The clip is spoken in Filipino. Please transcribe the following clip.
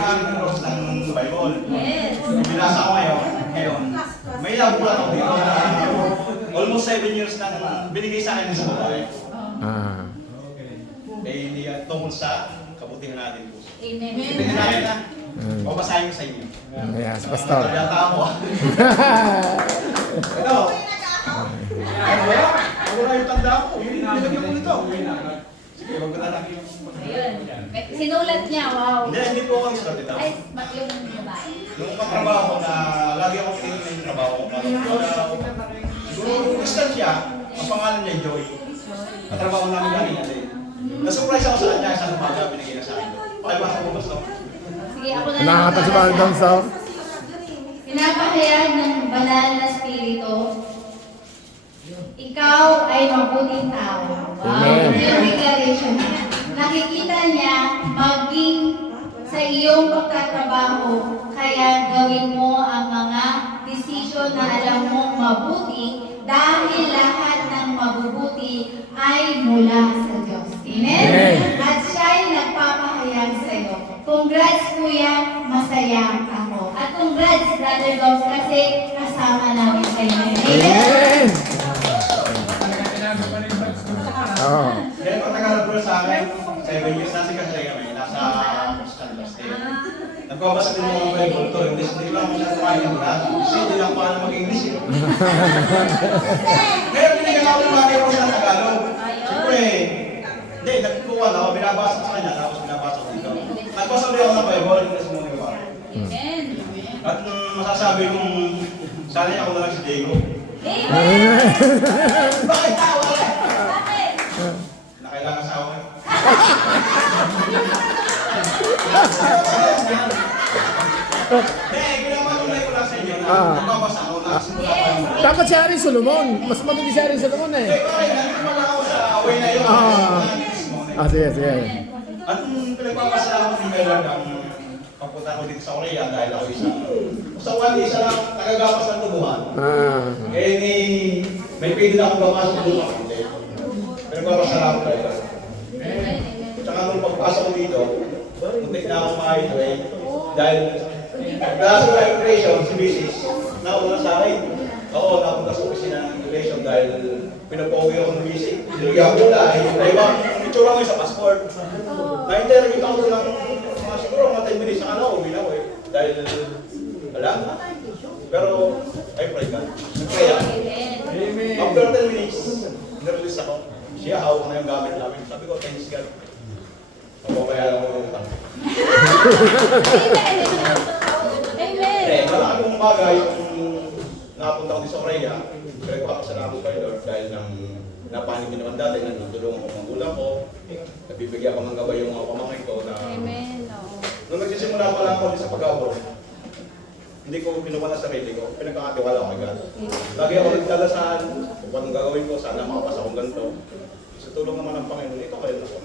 nag-aaral ng Rose ng Bible. Yes. Binasa ko ngayon, may labulat ako dito na almost 7 years na binigay sa akin ng Lord. Ah. Hindi tungkol sa kabutihan natin po. Amen. Tingnan natin na. Babasahin ko sa inyo. Yes, pastor. Yata ako. Ito. Ano ba? Ako na yung tanda ko. Yun yung nilagyan ko nito. Sige, wag ko na lang. Ayun. Sinulat niya, wow. Hindi po ako nagsulat ito. Ay, yung babae. Nung katrabaho na lagi ako tinignan yung trabaho ko. Siguro Christian siya, ang pangalan niya Joy. Katrabaho namin kanina din. Na-surprise ako sa kanya, isang umaga binigay na sa akin. Pakibasa mo ba ito? Sige, ako na Nakakata si Bandang sa... Pinapahayag ng banal na spirito, ikaw ay mabuting tao. Wow, Amen. yung declaration niya. Nakikita niya maging sa iyong pagtatrabaho, kaya gawin mo ang mga desisyon na alam mong mabuti dahil lahat ng mabubuti ay mula sa Diyos. Amen? Amen. At siya ay nagpapahayag sa iyo. Congrats kuya, masaya ako. At congrats Brother Gomes kasi kasama namin kayo. Amen? Oo. Kaya matagal bro sa akin, 7 years na siya kasi kami, nasa Costa State. Nagpapasa din mo mga Bible to, hindi lang ako siya kumain ng lahat. Kasi hindi lang paano mag-English eh. Ngayon binigyan ako ng mga ko sa Tagalog. Siyempre, hindi, nagkukuha na ako, binabasa sa kanya, tapos binabasa ko dito. Nagbasa ulit ako ng Bible, hindi sa mga iba. Amen. At masasabi kong, sana ako na lang si Diego. Amen. Bakit tawa eh? Bakit? Nakailangan sa ako eh. Pinapatuloy ko lang sa inyo na nagbabasa ako na simula pa yung Dapat si Arin Solomon. Mas maganda si Arin Solomon eh. nandito naman ako sa way na yun. Sige, sige. At pinagbabasa ako ni Melon ang papunta ko dito sa Korea dahil ako isa lang tagagapas ng tubuhan. May pwede na akong gamas ng tubuhan. Pinagbabasa lang ako tayo. Tsaka nung pagpasok ko dito, muntik na akong ma-hydrate dahil nasa sa immigration, si Mrs. nauna sa akin. Oo, napunta sa opisina ng immigration dahil pinapogi ako ng Mrs. Sinigyan ko na, iba, itsura mo sa passport. Na-interview ako doon ng siguro mga 10 minutes na uwi na ko eh. Dahil, wala. Pero, ay pray God. Nag-pray ako. After 10 minutes, nirelease ako. Siya, hawak na yung gamit namin. Sabi ko, thanks God. Mapapayaran ko yung utang. Amen. Malaki kong bagay yung napunta ko din sa Korea. Kaya papasalamat ko kayo Lord dahil nang napanig ko naman dati na natulungan ko mga gulang ko. Nabibigyan ko ng gabay yung mga pamangkin ko na Amen. nung nagsisimula pa lang ako din sa pag-abro, hindi ko pinuha na sarili ko, pinagkakatiwala ko kay God. Lagi ako nagdalasal, kung anong gagawin ko, sana makapasa akong ganito. Sa tulong naman ng Panginoon, ito kayo na ako.